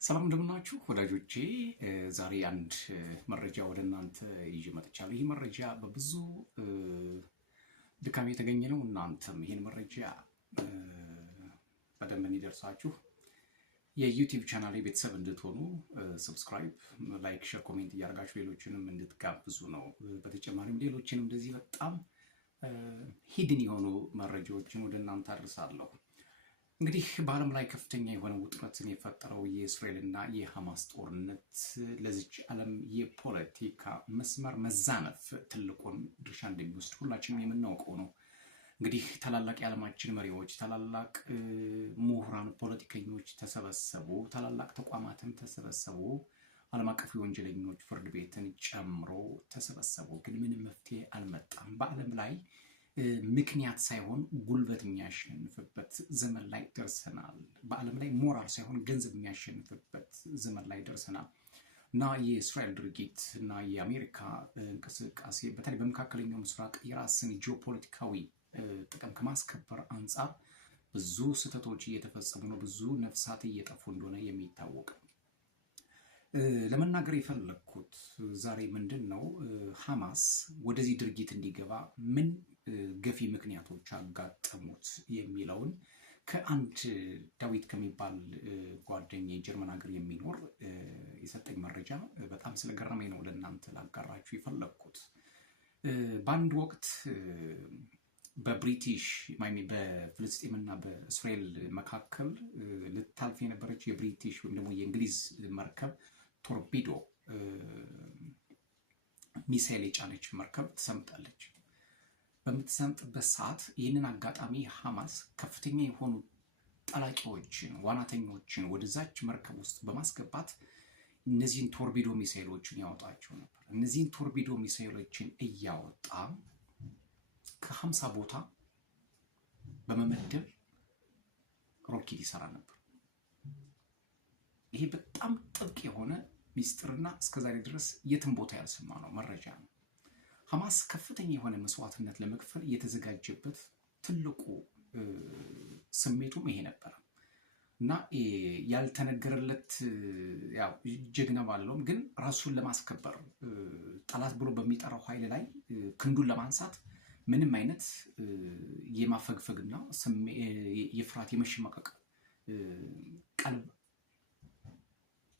ሰላም እንደምናችሁ ወዳጆቼ። ዛሬ አንድ መረጃ ወደ እናንተ ይዤ መጥቻለሁ። ይህ መረጃ በብዙ ድካም የተገኘ ነው። እናንተም ይህን መረጃ በደንብ እንዲደርሳችሁ የዩቲዩብ ቻናሌ ቤተሰብ እንድትሆኑ ሰብስክራይብ፣ ላይክ፣ ሼር፣ ኮሜንት እያደረጋችሁ ሌሎችንም እንድትጋብዙ ነው። በተጨማሪም ሌሎችንም እንደዚህ በጣም ሂድን የሆኑ መረጃዎችን ወደ እናንተ አድርሳለሁ። እንግዲህ በዓለም ላይ ከፍተኛ የሆነ ውጥረትን የፈጠረው የእስራኤልና የሐማስ ጦርነት ለዚች ዓለም የፖለቲካ መስመር መዛነፍ ትልቁን ድርሻ እንደሚወስድ ሁላችንም የምናውቀው ነው። እንግዲህ ታላላቅ የዓለማችን መሪዎች፣ ታላላቅ ምሁራን፣ ፖለቲከኞች ተሰበሰቡ፣ ታላላቅ ተቋማትን ተሰበሰቡ፣ ዓለም አቀፍ የወንጀለኞች ፍርድ ቤትን ጨምሮ ተሰበሰቡ። ግን ምንም መፍትሄ አልመጣም። በዓለም ላይ ምክንያት ሳይሆን ጉልበት የሚያሸንፍበት ዘመን ላይ ደርሰናል። በዓለም ላይ ሞራል ሳይሆን ገንዘብ የሚያሸንፍበት ዘመን ላይ ደርሰናል እና የእስራኤል ድርጊት እና የአሜሪካ እንቅስቃሴ በተለይ በመካከለኛው ምስራቅ የራስን ጂኦፖለቲካዊ ጥቅም ከማስከበር አንጻር ብዙ ስህተቶች እየተፈጸሙ ነው። ብዙ ነፍሳት እየጠፉ እንደሆነ የሚታወቅ ለመናገር የፈለግኩት ዛሬ ምንድን ነው፣ ሐማስ ወደዚህ ድርጊት እንዲገባ ምን ገፊ ምክንያቶች አጋጠሙት የሚለውን ከአንድ ዳዊት ከሚባል ጓደኛ የጀርመን ሀገር የሚኖር የሰጠኝ መረጃ በጣም ስለገረመኝ ነው ለእናንተ ላጋራችሁ የፈለግኩት። በአንድ ወቅት በብሪቲሽ በፍልስጤምና በእስራኤል መካከል ልታልፍ የነበረች የብሪቲሽ ወይም ደግሞ የእንግሊዝ መርከብ ቶርፒዶ ሚሳኤል የጫነች መርከብ ትሰምጣለች። በምትሰምጥበት ሰዓት ይህንን አጋጣሚ ሐማስ ከፍተኛ የሆኑ ጠላቂዎችን፣ ዋናተኞችን ወደዛች መርከብ ውስጥ በማስገባት እነዚህን ቶርፒዶ ሚሳኤሎችን ያወጣቸው ነበር። እነዚህን ቶርፒዶ ሚሳኤሎችን እያወጣ ከ50 ቦታ በመመደብ ሮኬት ይሰራ ነበር። ይሄ በጣም ጥብቅ የሆነ ሚስጥርና እስከዛሬ ድረስ የትም ቦታ ያልሰማ ነው መረጃ ነው። ሐማስ ከፍተኛ የሆነ መስዋዕትነት ለመክፈል የተዘጋጀበት ትልቁ ስሜቱም ይሄ ነበር እና ያልተነገረለት ያው ጀግና ባለውም ግን ራሱን ለማስከበር ጠላት ብሎ በሚጠራው ኃይል ላይ ክንዱን ለማንሳት ምንም አይነት የማፈግፈግና የፍርሃት የመሸማቀቅ ቀልብ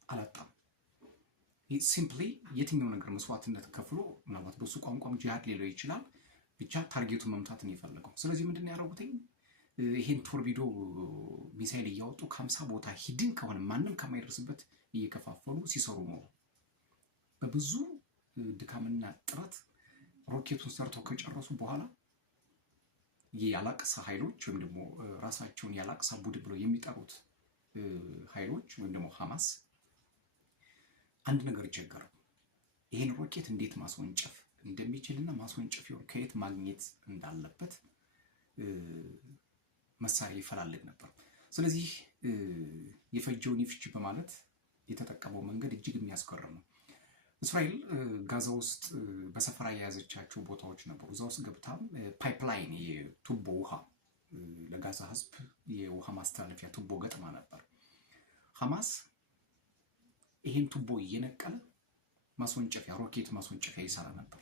አላጣም። ሲምፕሊ የትኛው ነገር መስዋዕትነት ከፍሎ ምናልባት በሱ ቋንቋም ጂሃድ ሊለው ይችላል፣ ብቻ ታርጌቱን መምታት ነው የፈለገው። ስለዚህ ምንድን ነው ያደረጉትኝ? ይሄን ቶርፒዶ ሚሳይል እያወጡ ከ50 ቦታ ሂድን ከሆነ ማንም ከማይደርስበት እየከፋፈሉ ሲሰሩ ነው። በብዙ ድካምና ጥረት ሮኬቱን ሰርተው ከጨረሱ በኋላ የአላቅሳ ኃይሎች ወይም ደግሞ ራሳቸውን የአላቅሳ ቡድን ብለው የሚጠሩት ኃይሎች ወይም ደግሞ ሐማስ አንድ ነገር ቸገረው። ይሄን ሮኬት እንዴት ማስወንጨፍ እንደሚችልና ማስወንጨፊያውን ከየት ማግኘት እንዳለበት መሳሪያ ይፈላልግ ነበር። ስለዚህ የፈጀውን ይፍጅ በማለት የተጠቀመው መንገድ እጅግ የሚያስገርም ነው። እስራኤል ጋዛ ውስጥ በሰፈራ የያዘቻቸው ቦታዎች ነበሩ። እዛ ውስጥ ገብታ ፓይፕላይን የቱቦ ውሃ ለጋዛ ሕዝብ የውሃ ማስተላለፊያ ቱቦ ገጥማ ነበር። ሐማስ ይህን ቱቦ እየነቀለ ማስወንጨፊያ ሮኬት ማስወንጨፊያ ይሰራ ነበር።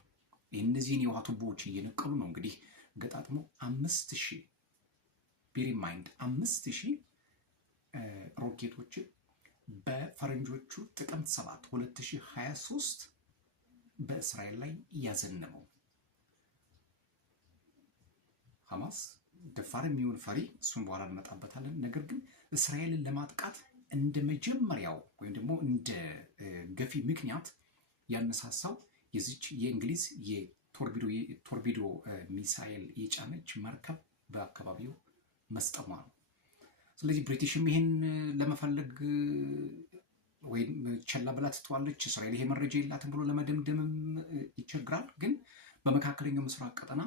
እነዚህን የውሃ ቱቦዎች እየነቀሉ ነው እንግዲህ ገጣጥሞ 5000 ቤሪ ማይንድ 5000 ሮኬቶችን በፈረንጆቹ ጥቅምት 7 2023 በእስራኤል ላይ ያዘነበው። ሐማስ ደፋር የሚሆን ፈሪ፣ እሱን በኋላ እንመጣበታለን። ነገር ግን እስራኤልን ለማጥቃት እንደ መጀመሪያው ወይም ደግሞ እንደ ገፊ ምክንያት ያነሳሳው የዚች የእንግሊዝ የቶርፒዶ ሚሳኤል የጫነች መርከብ በአካባቢው መስጠሟ ነው። ስለዚህ ብሪቲሽም ይሄን ለመፈለግ ወይም ቸላ ብላ ትተዋለች። እስራኤል ይሄ መረጃ የላትም ብሎ ለመደምደምም ይቸግራል። ግን በመካከለኛው ምስራቅ ቀጠና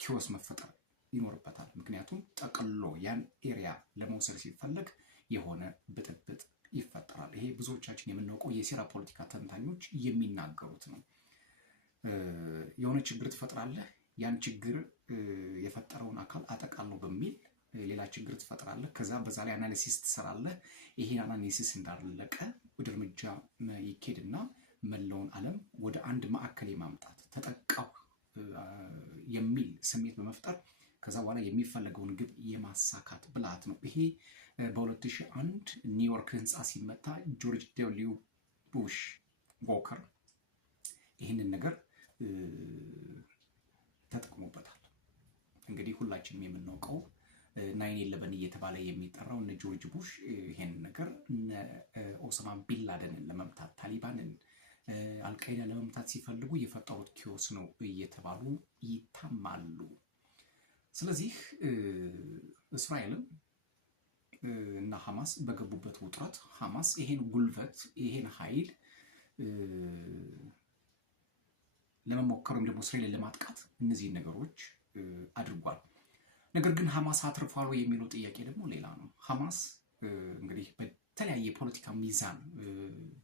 ኪዮስ መፈጠር ይኖርበታል። ምክንያቱም ጠቅሎ ያን ኤሪያ ለመውሰድ ሲፈለግ የሆነ ብጥብጥ ይፈጠራል። ይሄ ብዙዎቻችን የምናውቀው የሴራ ፖለቲካ ተንታኞች የሚናገሩት ነው። የሆነ ችግር ትፈጥራለህ፣ ያን ችግር የፈጠረውን አካል አጠቃለሁ በሚል ሌላ ችግር ትፈጥራለህ። ከዛ በዛ ላይ አናሊሲስ ትሰራለህ። ይሄ አናሊሲስ እንዳለቀ ወደ እርምጃ ይኬድና መላውን ዓለም ወደ አንድ ማዕከል የማምጣት ተጠቃው የሚል ስሜት በመፍጠር ከዛ በኋላ የሚፈለገውን ግብ የማሳካት ብልሃት ነው። ይሄ በ2001 ኒውዮርክ ህንፃ ሲመታ ጆርጅ ደብሊው ቡሽ ዎከር ይህንን ነገር ተጠቅሞበታል። እንግዲህ ሁላችንም የምናውቀው 9/11 እየተባለ የሚጠራው እነ ጆርጅ ቡሽ ይሄን ነገር እነ ኦሳማ ቢንላደንን ለመምታት ታሊባንን አልቃይዳ ለመምታት ሲፈልጉ የፈጠሩት ኪዮስ ነው እየተባሉ ይታማሉ። ስለዚህ እስራኤልም እና ሐማስ በገቡበት ውጥረት ሐማስ ይሄን ጉልበት ይሄን ኃይል ለመሞከር ወይም ደግሞ እስራኤልን ለማጥቃት እነዚህን ነገሮች አድርጓል። ነገር ግን ሐማስ አትርፏል የሚለው ጥያቄ ደግሞ ሌላ ነው። ሐማስ እንግዲህ በተለያየ ፖለቲካ ሚዛን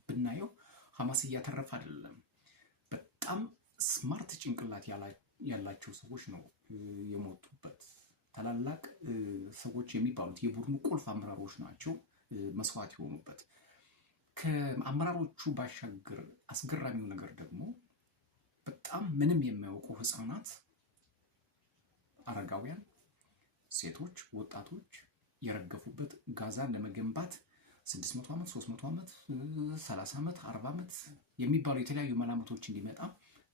ብናየው ሐማስ እያተረፈ አይደለም። በጣም ስማርት ጭንቅላት ያላቸው ሰዎች ነው የሞቱበት። ታላላቅ ሰዎች የሚባሉት የቡድኑ ቁልፍ አመራሮች ናቸው መስዋዕት የሆኑበት። ከአመራሮቹ ባሻገር አስገራሚው ነገር ደግሞ በጣም ምንም የማያውቁ ህፃናት፣ አረጋውያን፣ ሴቶች፣ ወጣቶች የረገፉበት ጋዛን ለመገንባት 600 ዓመት 300 ዓመት 30 ዓመት 40 ዓመት የሚባሉ የተለያዩ መላምቶች እንዲመጣ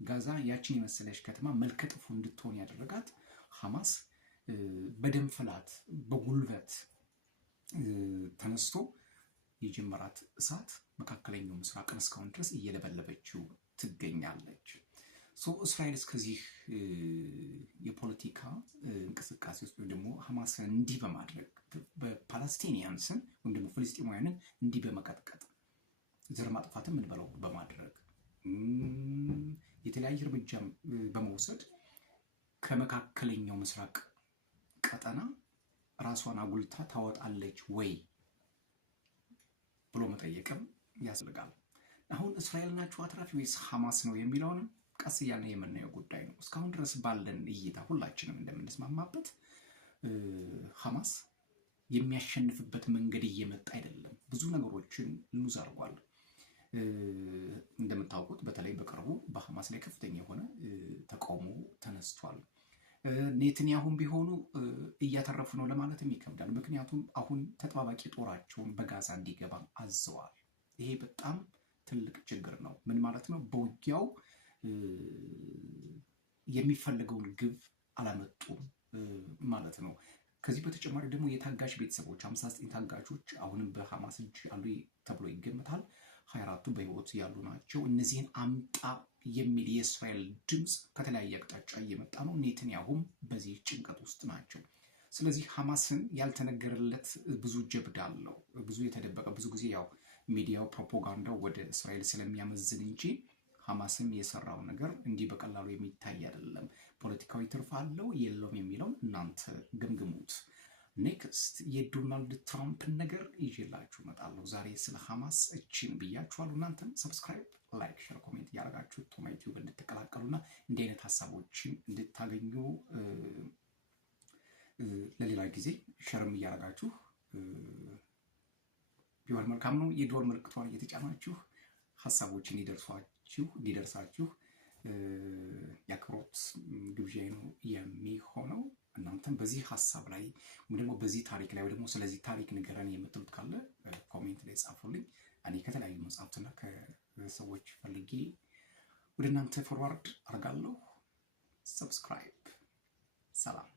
ጋዛ ያችን የመሰለች ከተማ መልከጥፉ እንድትሆን ያደረጋት ሐማስ በደም ፍላት በጉልበት ተነስቶ የጀመራት እሳት መካከለኛው ምስራቅን እስካሁን ድረስ እየለበለበችው ትገኛለች። እስራኤል እስከዚህ የፖለቲካ እንቅስቃሴ ውስጥ ወይም ደግሞ ሐማስን እንዲህ በማድረግ በፓለስቲኒያንስን ወይም ደግሞ ፍልስጤማውያንን እንዲህ በመቀጥቀጥ ዘር ማጥፋትን ምን በለው በማድረግ የተለያየ እርምጃ በመውሰድ ከመካከለኛው ምስራቅ ቀጠና ራሷን አጉልታ ታወጣለች ወይ ብሎ መጠየቅም ያስፈልጋል። አሁን እስራኤል ናቸው አትራፊ ወይስ ሐማስ ነው የሚለውንም ቀስ እያልን የምናየው ጉዳይ ነው። እስካሁን ድረስ ባለን እይታ ሁላችንም እንደምንስማማበት ሐማስ የሚያሸንፍበት መንገድ እየመጣ አይደለም። ብዙ ነገሮችን ሉዝ አድርጓል። እንደምታውቁት በተለይ በቅርቡ በሐማስ ላይ ከፍተኛ የሆነ ተቃውሞ ተነስቷል። ኔትንያሁም ቢሆኑ እያተረፉ ነው ለማለትም ይከብዳል። ምክንያቱም አሁን ተጠባባቂ ጦራቸውን በጋዛ እንዲገባ አዘዋል። ይሄ በጣም ትልቅ ችግር ነው። ምን ማለት ነው? በውጊያው የሚፈልገውን ግብ አላመጡም ማለት ነው። ከዚህ በተጨማሪ ደግሞ የታጋች ቤተሰቦች 59 ታጋቾች አሁንም በሐማስ እጅ አሉ ተብሎ ይገመታል። 24ቱ በህይወት ያሉ ናቸው። እነዚህን አምጣ የሚል የእስራኤል ድምፅ ከተለያየ አቅጣጫ እየመጣ ነው። ኔትንያሁም በዚህ ጭንቀት ውስጥ ናቸው። ስለዚህ ሐማስን ያልተነገረለት ብዙ ጀብድ አለው፣ ብዙ የተደበቀ ብዙ ጊዜ ያው ሚዲያው ፕሮፓጋንዳው ወደ እስራኤል ስለሚያመዝን እንጂ ሐማስም የሰራው ነገር እንዲህ በቀላሉ የሚታይ አይደለም። ፖለቲካዊ ትርፍ አለው የለውም የሚለውን እናንተ ግምግሙት። ኔክስት የዶናልድ ትራምፕን ነገር ይዤላችሁ እመጣለሁ። ዛሬ ስለ ሐማስ እችን ብያችኋለሁ። እናንተም ሰብስክራይብ፣ ላይክ፣ ሼር፣ ኮሜንት እያደረጋችሁ ቶማ ዩቲዩብ እንድትቀላቀሉና እንዲህ አይነት ሀሳቦችን እንድታገኙ ለሌላ ጊዜ ሼርም እያደረጋችሁ ቢሆን መልካም ነው። የዶር ምልክቷን እየተጫናችሁ ሀሳቦችን እንዲደርሳችሁ የአክብሮት ግብዣዬ ነው የሚሆነው። እናንተም በዚህ ሀሳብ ላይ ወይም ደግሞ በዚህ ታሪክ ላይ ወይ ደግሞ ስለዚህ ታሪክ ንገረን የምትሉት ካለ ኮሜንት ላይ ጻፉልኝ። እኔ ከተለያዩ መጽሐፍትና ከሰዎች ፈልጌ ወደ እናንተ ፎርዋርድ አደርጋለሁ። ሰብስክራይብ። ሰላም።